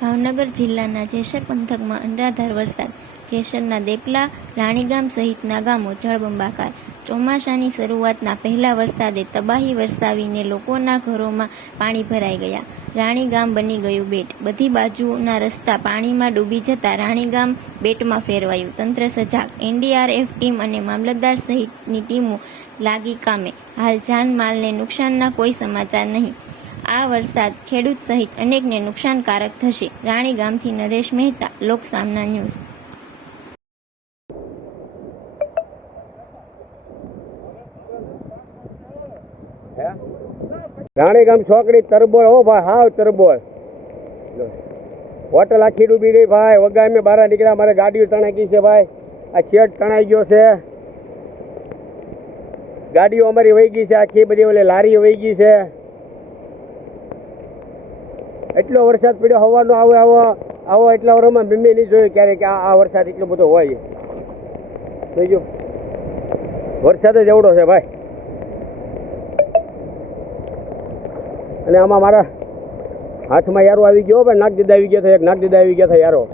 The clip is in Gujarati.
ભાવનગર જિલ્લાના જેસર પંથકમાં અનરાધાર વરસાદ. જેસરના દેપલા, રાણીગામ સહિતના ગામો જળબંબાકાર. ચોમાસાની શરૂઆતના પહેલા વરસાદે તબાહી વરસાવીને લોકોના ઘરોમાં પાણી ભરાઈ ગયા. રાણીગામ બની ગયું બેટ. બધી બાજુના રસ્તા પાણીમાં ડૂબી જતા રાણીગામ બેટમાં ફેરવાયું. તંત્ર સજાગ. એનડીઆરએફ ટીમ અને મામલતદાર સહિતની ટીમો લાગી કામે. હાલ જાનમાલને નુકસાનના કોઈ સમાચાર નહીં. આ વરસાદ ખેડૂત સહિત અનેકને નુકસાનકારક થશે. રાણી ગામથી નરેશ મહેતા લોકસામના ન્યૂઝ. રાણીગામ છોકરી તરબોળ, હો ભાઈ, હાવ તરબોળ. હોટલ આખી ડૂબી ગઈ ભાઈ વગા મેં બહાર નીકળ્યા, મારે ગાડીઓ તણાઈ છે ભાઈ. આ શેડ તણાઈ ગયો છે. ગાડીઓ અમારી વહી ગઈ છે, આખી બધી ઓલી લારીઓ વહી ગઈ છે. એટલો વરસાદ પડ્યો, હવાનો આવો આવો આવો, એટલા વરમાં મેં નહીં જોયું ક્યારેક આ વરસાદ એટલો બધો હોય. બીજું વરસાદ જ એવડો છે ભાઈ. અને આમાં મારા હાથમાં યારો આવી ગયો ભાઈ નાક દીદા આવી ગયા હતા એક નાક દીદા આવી ગયા હતા યારો.